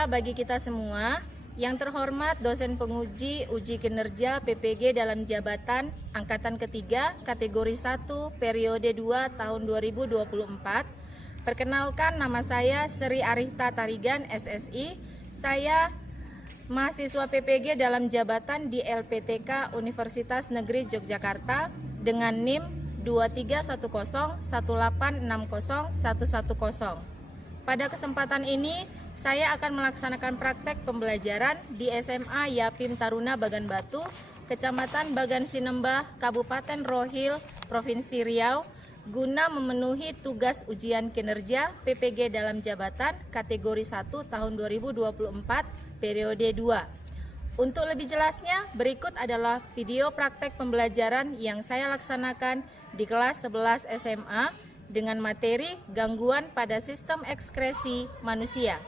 sejahtera bagi kita semua. Yang terhormat dosen penguji uji kinerja PPG dalam jabatan angkatan ketiga kategori 1 periode 2 tahun 2024. Perkenalkan, nama saya Sri Arifta Tarigan, SSI. Saya mahasiswa PPG dalam jabatan di LPTK Universitas Negeri Yogyakarta dengan NIM 231018601110. Pada kesempatan ini, saya akan melaksanakan praktek pembelajaran di SMA Yapim Taruna Bagan Batu, Kecamatan Bagan Sinembah, Kabupaten Rohil, Provinsi Riau, guna memenuhi tugas ujian kinerja PPG dalam jabatan kategori 1 tahun 2024 periode 2. Untuk lebih jelasnya, berikut adalah video praktek pembelajaran yang saya laksanakan di kelas 11 SMA dengan materi gangguan pada sistem ekskresi manusia.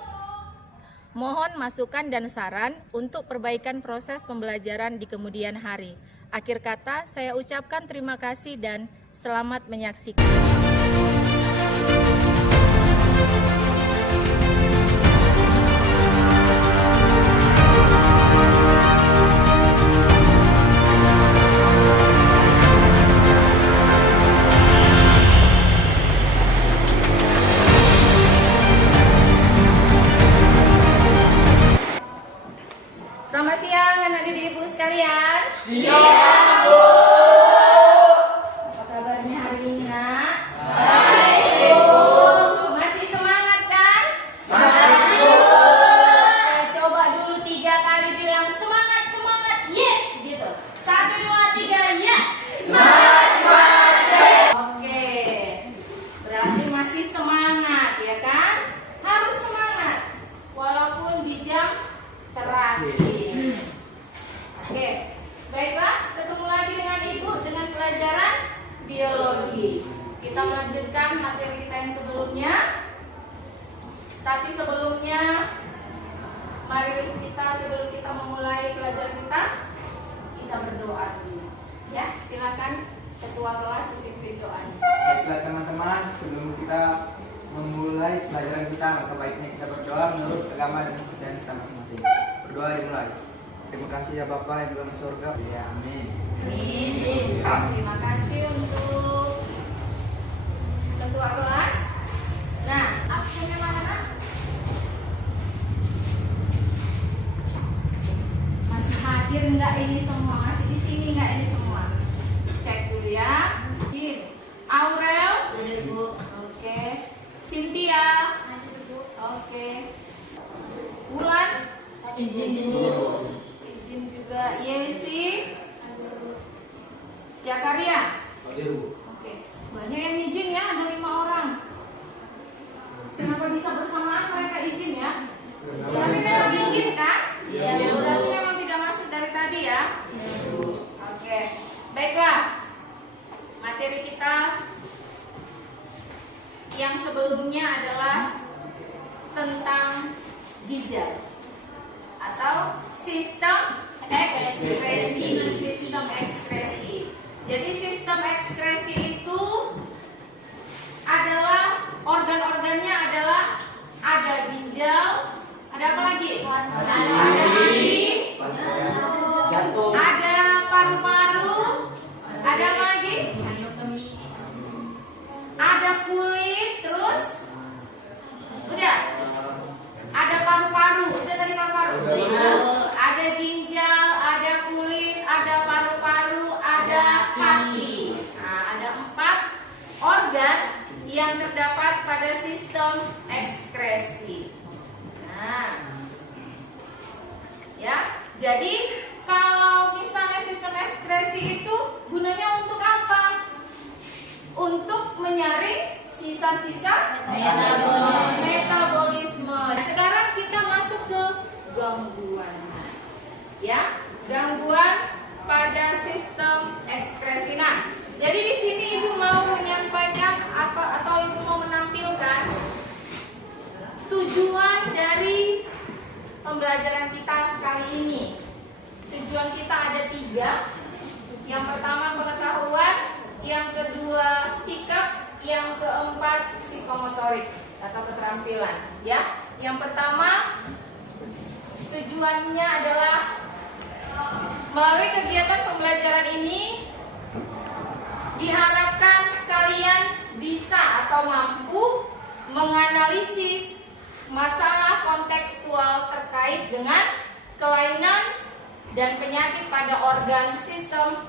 Mohon masukan dan saran untuk perbaikan proses pembelajaran di kemudian hari. Akhir kata, saya ucapkan terima kasih dan selamat menyaksikan. Selamat siang anak didik ibu sekalian. Siang, Bu. Apa kabarnya hari ini, Nak? Baik, Bu. Masih semangat kan? Semangat, Bu. Coba dulu 3 kali bilang semangat, semangat, yes gitu. 1, 2, 3, ya. Semangat, semangat. Oke, berarti masih semangat ya kan? Harus semangat walaupun di jam terakhir. Oke, baiklah, ketemu lagi dengan Ibu dengan pelajaran biologi. Kita melanjutkan materi kita yang sebelumnya. Tapi sebelumnya, mari sebelum kita memulai pelajaran kita berdoa dulu. Ya, silakan ketua kelas pimpin doa. Baiklah teman-teman, sebelum kita memulai pelajaran kita, maka baiknya kita berdoa menurut agama dan kepercayaan kita masing-masing. Berdoa dimulai. Terima kasih ya Bapa yang di dalam surga. Ya, amin. Amin. Terima kasih untuk ketua kelas. Nah, absennya mana, Nak? Masih hadir nggak ini semua? Masih di sini nggak ini semua? Cek dulu ya. Aurel. Oke. Cynthia. Oke. Bulan. Izin juga. Yesi. Jakaria. Oke. Banyak yang izin ya, ada 5 orang. Kenapa bisa bersamaan mereka izin ya? Tapi memang izin kan? Iya. Berarti memang tidak masuk dari tadi ya? Oke. Baiklah. Materi kita yang sebelumnya adalah tentang ginjal atau sistem ekskresi. Sistem ekskresi. Jadi sistem ekskresi itu adalah organ-organnya adalah ada ginjal, ada apa lagi? Ada hati, ada paru-paru, ada apa lagi? Ada kulit, terus udah. Ada paru-paru, udah tadi paru-paru. Ada ginjal, ada kulit, ada paru-paru, ada hati. Nah, ada 4 organ yang terdapat pada sistem ekskresi. Nah, ya, jadi kalau misalnya sistem ekskresi itu gunanya untuk apa? Untuk menyaring sisa-sisa metabolisme. Sekarang kita masuk ke gangguan. Ya, gangguan pada sistem ekskresi. Nah, jadi di sini Ibu mau menyampaikan atau Ibu mau menampilkan tujuan dari pembelajaran kita kali ini. Tujuan kita ada 3. Yang pertama pengetahuan, yang kedua sikap, yang keempat psikomotorik atau keterampilan. Ya, yang pertama Tujuannya adalah melalui kegiatan pembelajaran ini diharapkan kalian bisa atau mampu menganalisis masalah kontekstual terkait dengan kelainan dan penyakit pada organ sistem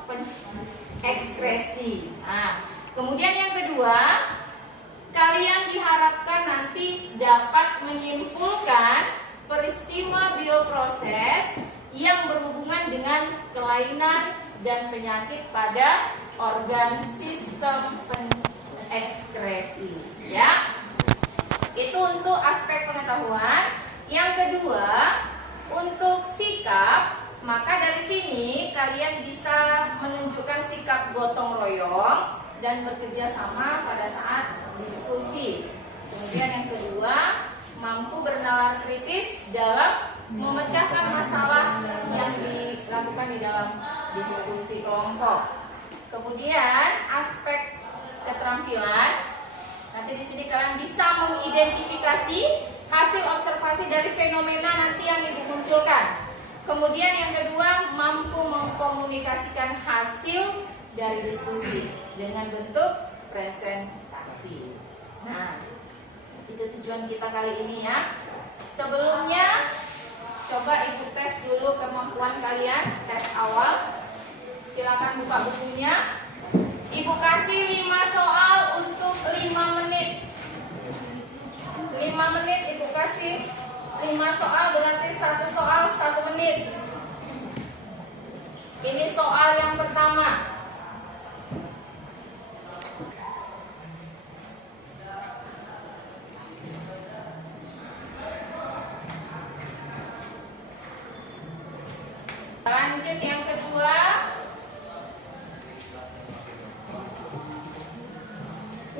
ekskresi. Nah, kemudian yang kedua, kalian diharapkan nanti dapat menyimpulkan peristiwa bioproses yang berhubungan dengan kelainan dan penyakit pada organ sistem ekskresi, ya. Itu untuk aspek pengetahuan. Yang kedua, untuk sikap, maka dari sini kalian bisa menunjukkan sikap gotong royong dan bekerja sama pada saat diskusi. Kemudian yang kedua, mampu bernalar kritis dalam memecahkan masalah yang dilakukan di dalam diskusi kelompok. Kemudian aspek keterampilan, nanti di sini kalian bisa mengidentifikasi hasil observasi dari fenomena nanti yang ibu munculkan. Kemudian yang kedua, mampu mengkomunikasikan hasil dari diskusi dengan bentuk presentasi. Nah, itu tujuan kita kali ini ya. Sebelumnya, coba ibu tes dulu kemampuan kalian, tes awal. Silakan buka bukunya. Ibu kasih 5 soal untuk 5 menit. 5 menit ibu kasih 5 soal, berarti 1 soal 1 menit. Ini soal yang pertama. Lanjut yang kedua.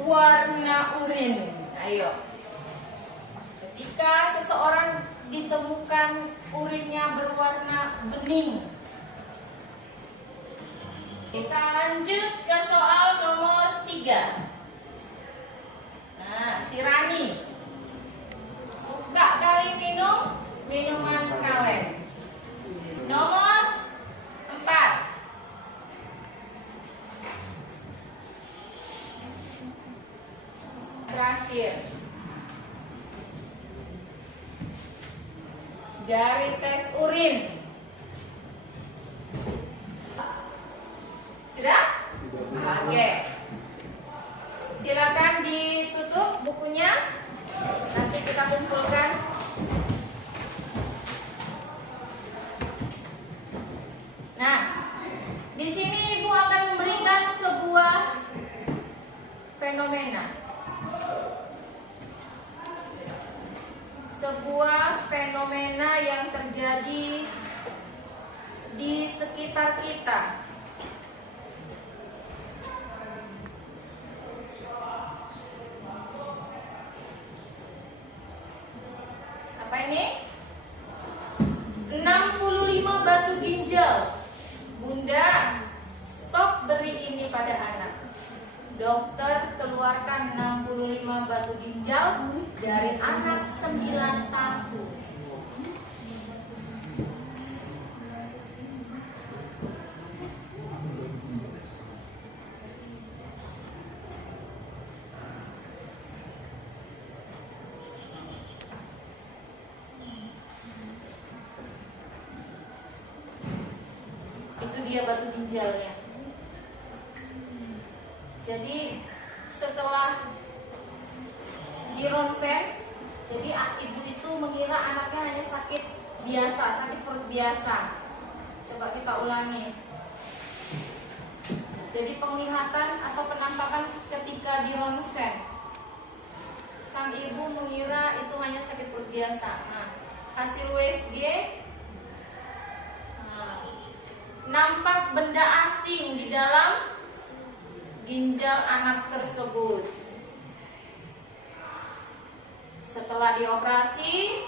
Warna urin. Ayo. Ketika seseorang ditemukan urinnya berwarna bening. Kita lanjut ke soal nomor 3. Nah, si Rani suka kali minum minuman kaleng. Nomor 4. Terakhir, dari tes urin. Sudah? Oke. Silakan ditutup bukunya. Nanti kita kumpulkan. Nah, di sini Ibu akan memberikan sebuah fenomena. Sebuah fenomena yang terjadi di sekitar kita. Apa ini? 65 batu ginjal. Bunda, stop beri ini pada anak. Dokter keluarkan 65 batu ginjal dari anak 9 tahun. Itu dia batu ginjalnya. Jadi setelah di ronsen, jadi ibu itu mengira anaknya hanya sakit biasa, sakit perut biasa. Coba kita ulangi. Jadi penglihatan atau penampakan ketika di ronsen, sang ibu mengira itu hanya sakit perut biasa. Nah, hasil USG, nampak benda asing di dalam ginjal anak tersebut. Setelah dioperasi,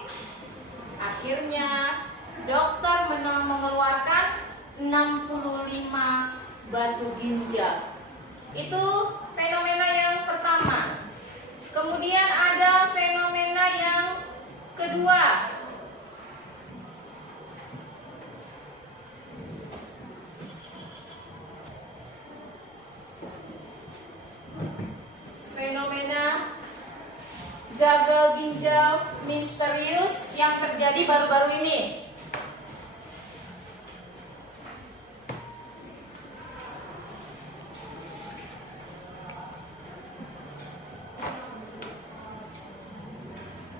akhirnya dokter mengeluarkan 65 batu ginjal. Itu fenomena yang pertama. Kemudian ada fenomena yang kedua. gagal ginjal misterius yang terjadi baru-baru ini?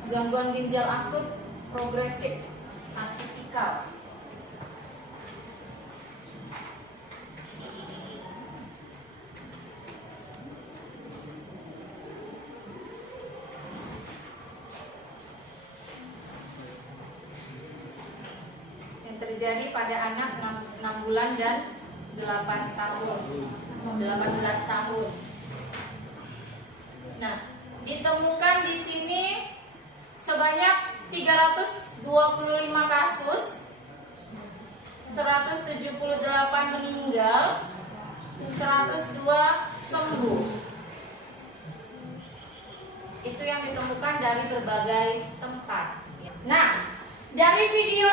Gangguan ginjal akut progresif atipikal. Yang terjadi pada anak 6 bulan dan 8 tahun, 18 tahun. Nah, ditemukan di sini sebanyak 325 kasus, 178 meninggal, 102 sembuh. Itu yang ditemukan dari berbagai tempat. Nah, dari video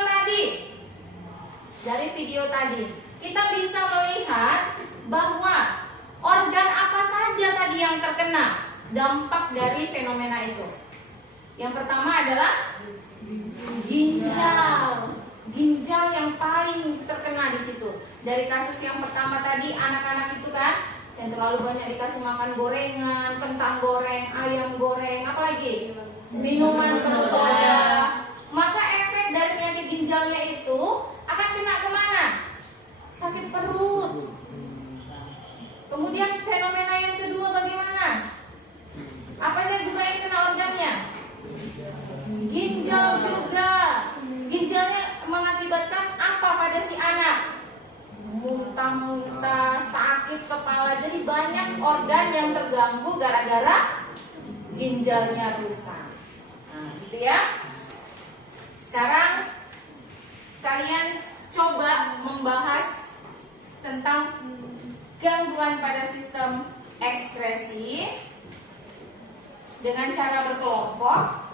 tadi kita bisa melihat bahwa organ apa saja tadi yang terkena dampak dari fenomena itu. Yang pertama adalah ginjal yang paling terkena di situ. Dari kasus yang pertama tadi, anak-anak itu kan yang terlalu banyak dikasih makan gorengan, kentang goreng, ayam goreng, apalagi minuman bersoda. Maka efek dari penyakit ginjalnya itu akan kena kemana? Sakit perut. Kemudian fenomena yang kedua bagaimana? Apa juga yang kena organnya? Ginjal juga. Ginjalnya mengakibatkan apa pada si anak? Muntah-muntah, sakit kepala. Jadi banyak organ yang terganggu gara-gara ginjalnya rusak. Nah, gitu ya. Sekarang kalian coba membahas tentang gangguan pada sistem ekskresi dengan cara berkelompok.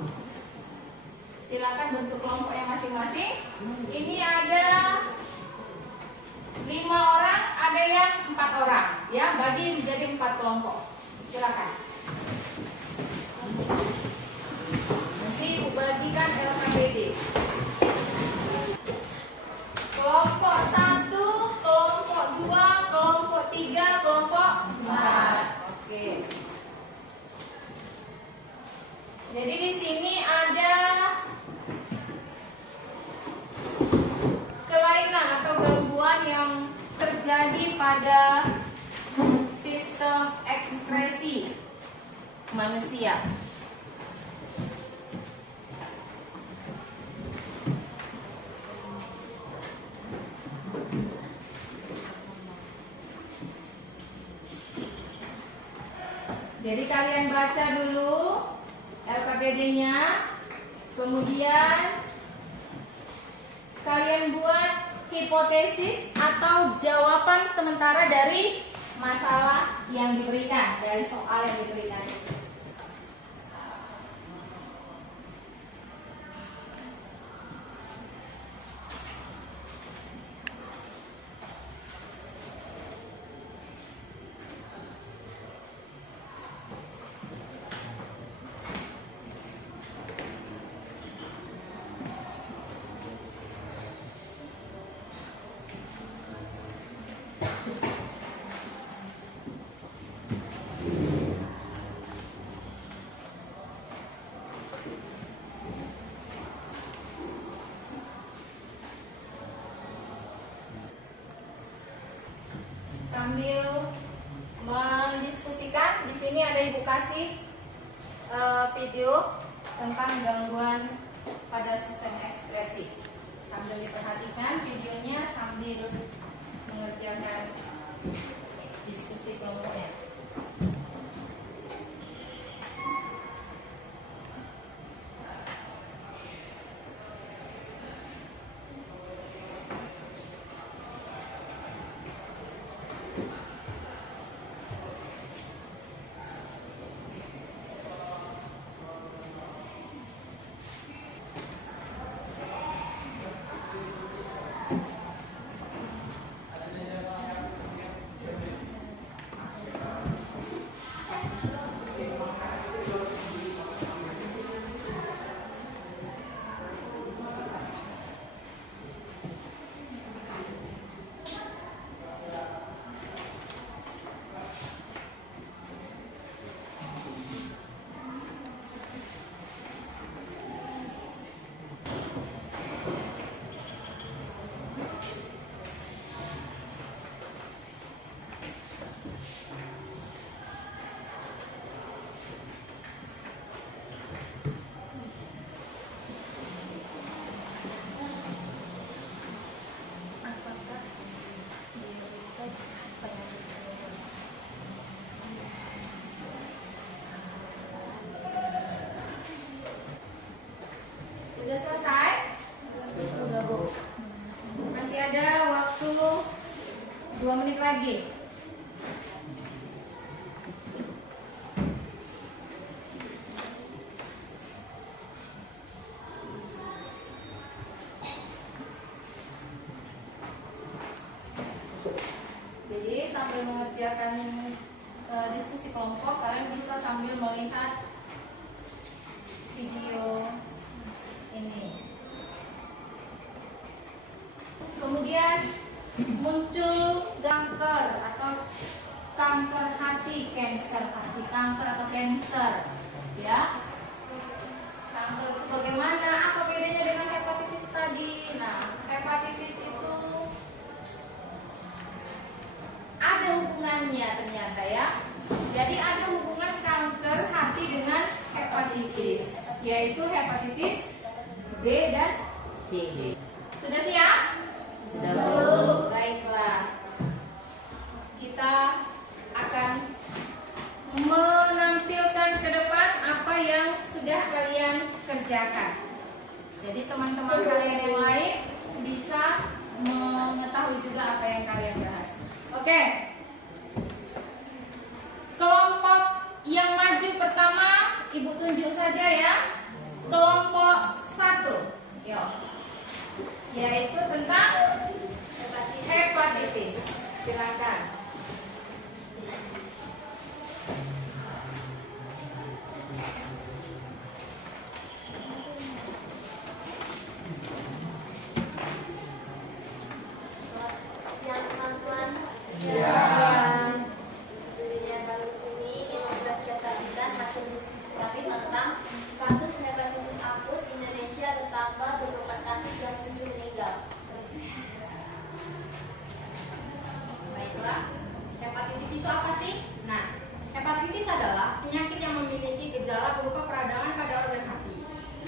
Silakan bentuk kelompoknya masing-masing. Ini ada 5 orang, ada yang 4 orang. Ya, bagi menjadi 4 kelompok. Silakan. Nanti bagikan LKPD. Kelompok 1, kelompok 2, kelompok 3, kelompok 4. Oke. Jadi di sini ada kelainan atau gangguan yang terjadi pada sistem ekskresi manusia. Jadi kalian baca dulu LKPD-nya, kemudian kalian buat hipotesis atau jawaban sementara dari masalah yang diberikan, dari soal yang diberikan. Sambil mendiskusikan, di sini ada Ibu kasih video tentang gangguan pada sistem ekskresi. Sambil diperhatikan videonya sambil mengerjakan diskusi kelompoknya. menit lagi. Jadi sambil mengerjakan diskusi kelompok, kalian bisa sambil melihat video ini. Kemudian muncul kanker atau kanker hati, kanker hati, kanker atau cancer, ya. Kanker itu bagaimana? Apa bedanya dengan hepatitis tadi? Nah, hepatitis itu ada hubungannya ternyata, ya. Jadi ada hubungan kanker hati dengan hepatitis, yaitu hepatitis B dan C. Sudah siap? Sudah. Baiklah. Kita akan menampilkan ke depan apa yang sudah kalian kerjakan. Jadi teman-teman kalian yang lain bisa mengetahui juga apa yang kalian bahas. Oke. Kelompok yang maju pertama, Ibu tunjuk saja ya. Kelompok 1. Yuk. Yaitu tentang hepatitis. Silakan. Siang teman-teman. Siang. Jadinya kali sini ingin mempresentasikan hasil diskusi kami tentang kasus hepatitis akut di Indonesia bertambah 24 kasus dan 7 meninggal. Baiklah, hepatitis itu apa sih? Nah, hepatitis adalah penyakit yang memiliki gejala berupa peradangan pada organ hati.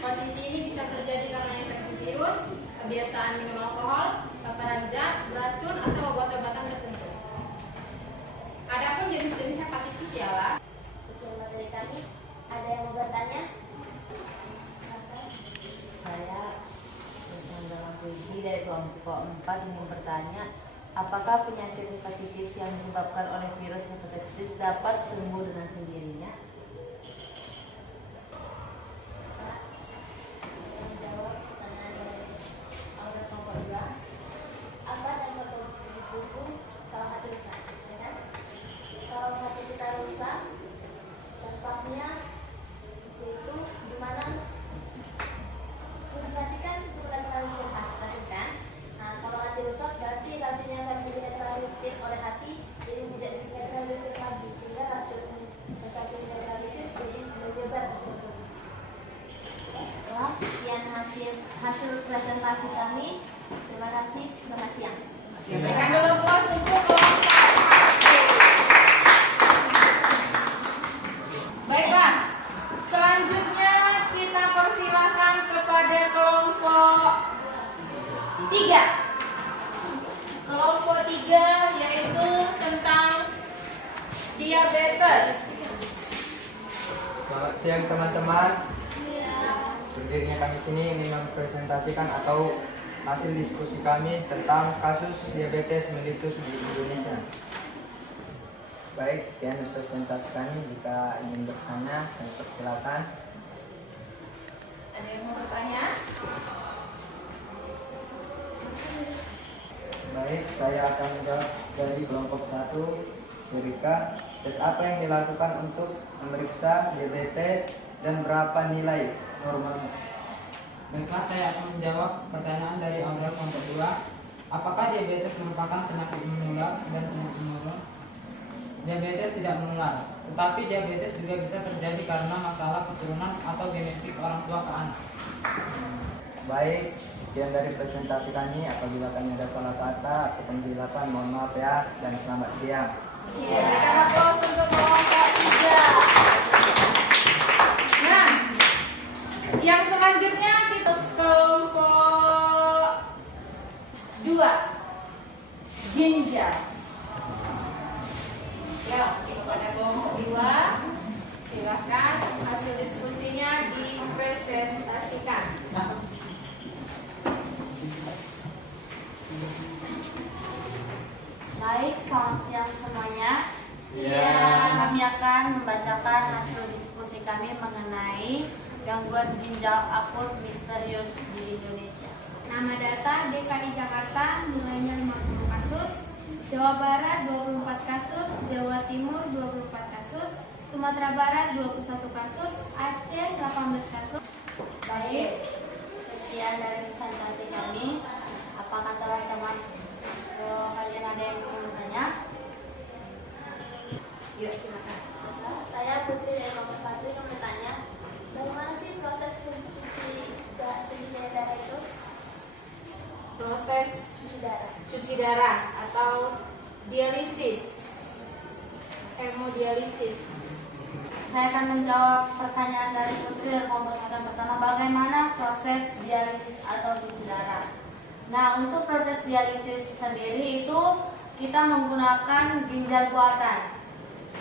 Kondisi ini bisa terjadi karena infeksi virus, kebiasaan minum alkohol, paparan zat, beracun, atau obat-obatan tertentu. Adapun jenis-jenis hepatitis ialah Sekian materi kami. Ada yang mau bertanya? Saya dalam puisi dari kelompok 4 ingin bertanya, apakah penyakit hepatitis yang disebabkan oleh virus hepatitis dapat sembuh dengan sendirinya? Menjawab pertanyaan dari anggota kelompok 2. Apa dampak tubuh kalau hati rusak? Ya kan? Kalau hati kita rusak, dampaknya itu gimana? Fungsi hati kan netralisir hati kan? Nah, kalau hati rusak berarti racun yang seharusnya dinetralisir oleh hati jadi tidak dinetralisir lagi, sehingga racun yang seharusnya dinetralisir jadi menyebar ke seluruh tubuh. Wah, sekian hasil presentasi kami. Terima kasih. Selamat siang. Berikan dulu puas untuk kelompok 1. Baiklah. Selanjutnya kita persilahkan kepada kelompok 3. Kelompok 3 yaitu tentang diabetes. Selamat siang teman-teman. Berdirinya kami sini ingin mempresentasikan atau hasil diskusi kami tentang kasus diabetes mellitus di Indonesia. Baik, sekian presentasi kami. Jika ingin bertanya, kami persilakan. Ada yang mau bertanya? Baik, saya akan menjawab dari kelompok 1, Surika. Tes apa yang dilakukan untuk memeriksa diabetes dan berapa nilai normalnya? Baiklah, saya akan menjawab pertanyaan dari anggota kelompok 2. Apakah diabetes merupakan penyakit menular dan penyakit menurun? Diabetes tidak menular, tetapi diabetes juga bisa terjadi karena masalah keturunan atau genetik orang tua ke anak. Baik, sekian dari presentasi kami. Apabila kami ada salah kata atau penjelasan, mohon maaf ya, dan selamat siang. Berikan aplaus untuk kelompok 3. Nah, yang selanjutnya kita kelompok 2, ginjal. Ya, kepada kelompok 2, silahkan hasil diskusinya dipresentasikan. Baik, selamat akan membacakan hasil diskusi kami mengenai gangguan ginjal akut misterius di Indonesia. Nama data DKI Jakarta nilainya 50 kasus, Jawa Barat 24 kasus, Jawa Timur 24 kasus, Sumatera Barat 21 kasus, Aceh 18 kasus. Baik, sekian dari presentasi kami. Apakah teman-teman kalian ada yang ingin bertanya? Yuk, silakan. Saya Putri dari kelompok 1 yang bertanya, bagaimana sih proses pencuci darah itu? Proses Cuci darah. cuci darah atau dialisis, hemodialisis. Saya akan menjawab pertanyaan dari Putri dari kelompok 1 yang pertama. Bagaimana proses dialisis atau cuci darah? Nah, untuk proses dialisis sendiri itu kita menggunakan ginjal buatan,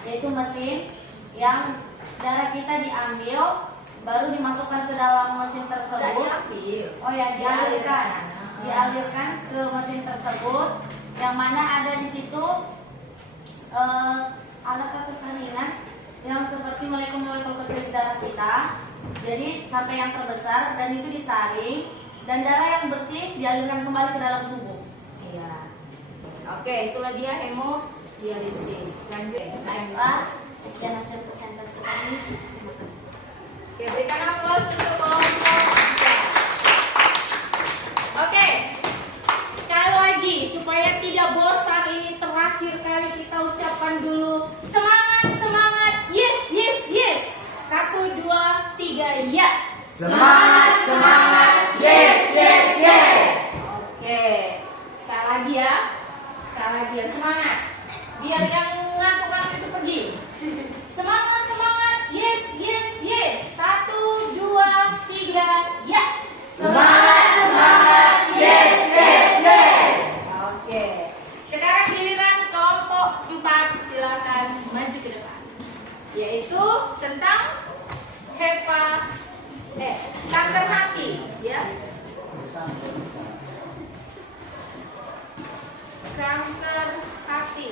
yaitu mesin yang darah kita diambil, baru dimasukkan ke dalam mesin tersebut. Oh ya, dialirkan ke mesin tersebut, yang mana ada di situ alat atau salinan yang seperti molekul-molekul kecil di darah kita. Jadi sampai yang terbesar, dan itu disaring, dan darah yang bersih dialirkan kembali ke dalam tubuh. Iya. Oke, itulah dia hemodialisis. Lanjut. Baiklah, sekian hasil presentasi kami. Terima kasih. Oke, berikan aplaus untuk kelompok 3. Oke, sekali lagi supaya tidak bosan, ini terakhir kali kita ucapkan dulu semangat, semangat, yes, yes, yes. 1, 2, 3, ya. Semangat, semangat, yes, yes, yes. Oke, sekali lagi ya. Sekali lagi ya, semangat. Biar yang ngantuk-ngantuk itu pergi. Semangat, semangat, yes, yes, yes. 1, 2, 3, ya. Semangat, semangat, yes, yes, yes. Oke. Sekarang giliran kelompok 4, silakan maju ke depan. Yaitu tentang kanker hati, ya. Kanker hati.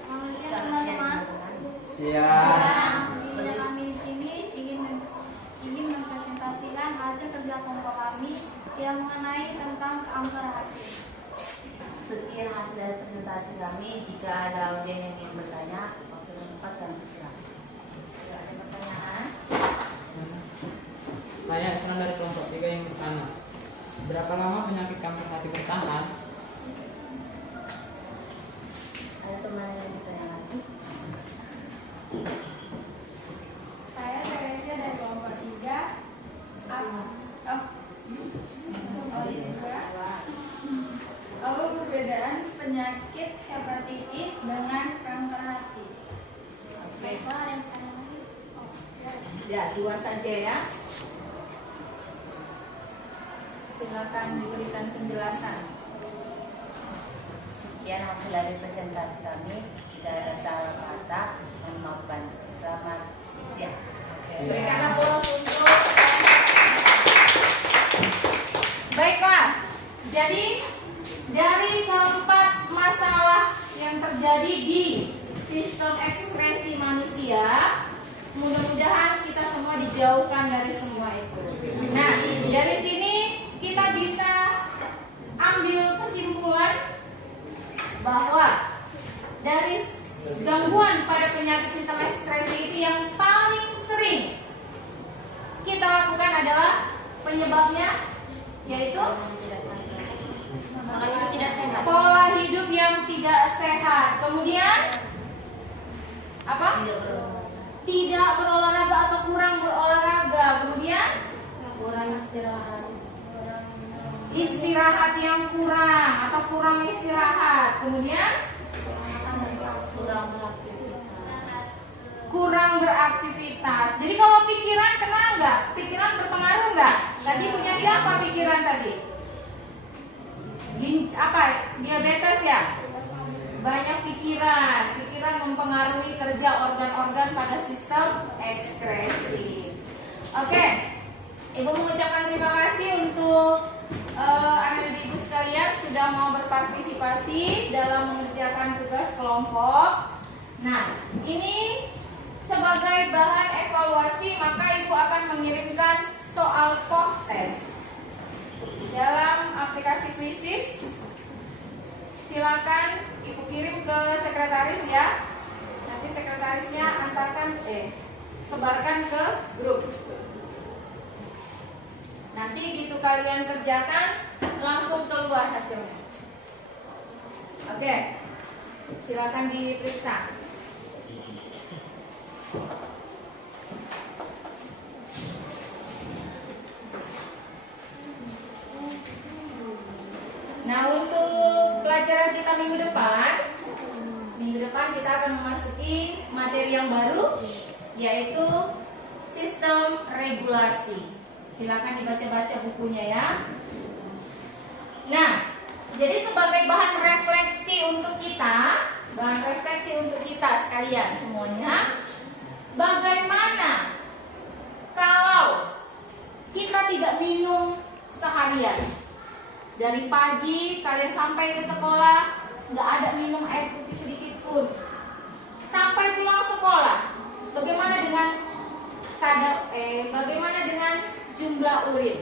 Selamat siang teman-teman. Siap. Kami di sini ingin mempresentasikan hasil kerja kelompok kami yang mengenai tentang kanker hati. Sekian hasil dari presentasi kami. Jika ada audien yang ingin bertanya, waktu tempat dan silakan. Jika ada pertanyaan, Saya Islam dari kelompok 3 yang bertanya, berapa lama penyakit kanker hati bertahan? ada teman yang bertanya lagi? Saya Teresia dari kelompok 3. Apa perbedaan penyakit hepatitis dengan kanker hati? Baiklah, ada yang bertanya lagi? Ya, 2 saja ya. Silakan diberikan penjelasan. Sekian hasil dari presentasi kami. Jika ada salah kata, mohon maafkan. Selamat siang. Berikan aplaus untuk. Baiklah, jadi dari keempat masalah yang terjadi di sistem ekskresi manusia, mudah-mudahan kita semua dijauhkan dari semua itu. Nah, dari sini kita bisa ambil kesimpulan bahwa dari gangguan pada penyakit sistem ekskresi itu yang paling sering kita lakukan adalah penyebabnya yaitu pola hidup yang tidak sehat. Kemudian apa? Tidak berolahraga atau kurang berolahraga. Kemudian Kurang istirahat. istirahat yang kurang atau kurang istirahat. Kemudian kurang beraktivitas. Jadi kalau pikiran kena nggak? Pikiran berpengaruh nggak? Tadi punya siapa pikiran tadi? Diabetes ya? Banyak pikiran. Pikiran mempengaruhi kerja organ-organ pada sistem ekskresi. Oke, Ibu mengucapkan terima kasih untuk anak-anak ibu sekalian. berpartisipasi dalam mengerjakan tugas kelompok. Nah, ini sebagai bahan evaluasi, maka Ibu akan mengirimkan soal post test dalam aplikasi Quizizz. Silakan Ibu kirim ke sekretaris ya. Nanti sekretarisnya sebarkan ke grup. Nanti gitu kalian kerjakan, langsung keluar hasilnya. Oke, silakan diperiksa. Nah, untuk pelajaran kita minggu depan kita akan memasuki materi yang baru, yaitu sistem regulasi. Silakan dibaca-baca bukunya ya. Nah, jadi sebagai bahan refleksi untuk kita sekalian semuanya, bagaimana kalau kita tidak minum seharian? Dari pagi kalian sampai ke sekolah nggak ada minum air putih sedikit pun. Sampai pulang sekolah, bagaimana dengan bagaimana dengan jumlah urin?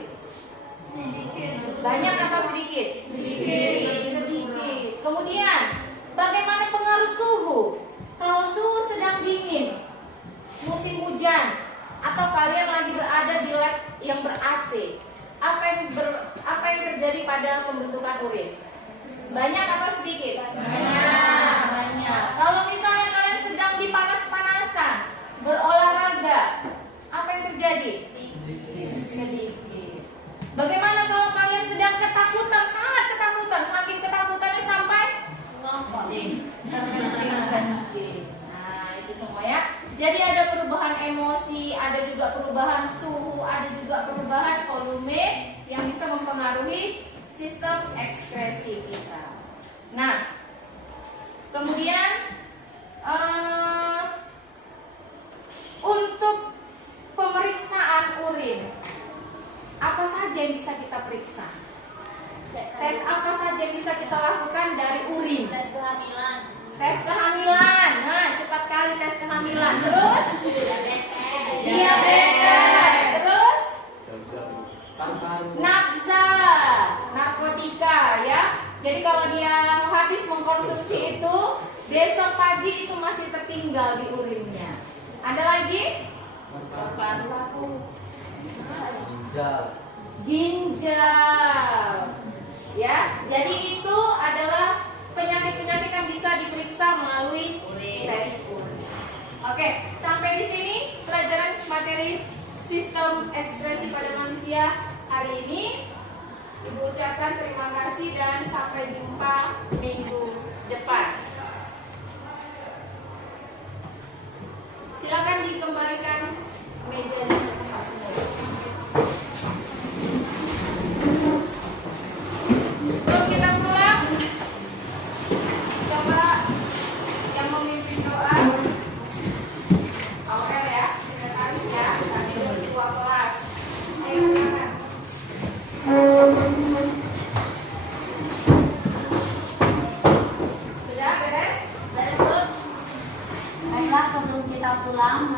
Banyak atau sedikit? Sedikit. Kemudian, bagaimana pengaruh suhu? Kalau suhu sedang dingin, musim hujan, atau kalian lagi berada di lab yang ber-AC, apa yang terjadi pada pembentukan urin? Banyak atau sedikit? Banyak. Kalau misalnya kalian sedang dipanas-panasan, berolahraga, apa yang terjadi? Sedikit. Bagaimana kalau kalian sedang ketakutan, sangat ketakutan, saking ketakutannya sampai terkencing. Nah, itu semua ya. Jadi ada perubahan emosi, ada juga perubahan suhu, ada juga perubahan volume yang bisa mempengaruhi sistem ekskresi kita. Nah, kemudian untuk pemeriksaan urin, apa saja yang bisa kita periksa? Tes apa saja yang bisa kita lakukan dari urin? Tes kehamilan. Tes kehamilan. Nah, cepat kali tes kehamilan. Terus? Diabetes. Terus? Nafsa, narkotika ya. Jadi kalau dia habis mengkonsumsi itu, besok pagi itu masih tertinggal di urinnya. Ada lagi? Ginjal. Ya, jadi itu adalah penyakit-penyakit yang bisa diperiksa melalui tes urin. Oke, sampai di sini pelajaran materi sistem ekskresi pada manusia hari ini. Ibu ucapkan terima kasih dan sampai jumpa minggu depan. Silakan dikembalikan mejanya ke tempat semula. Sebelum kita pulang, coba yang memimpin doa Aurel ya, sekretaris ya, kami ketua kelas. Ayo silakan. Sudah beres? Baiklah, sebelum kita pulang,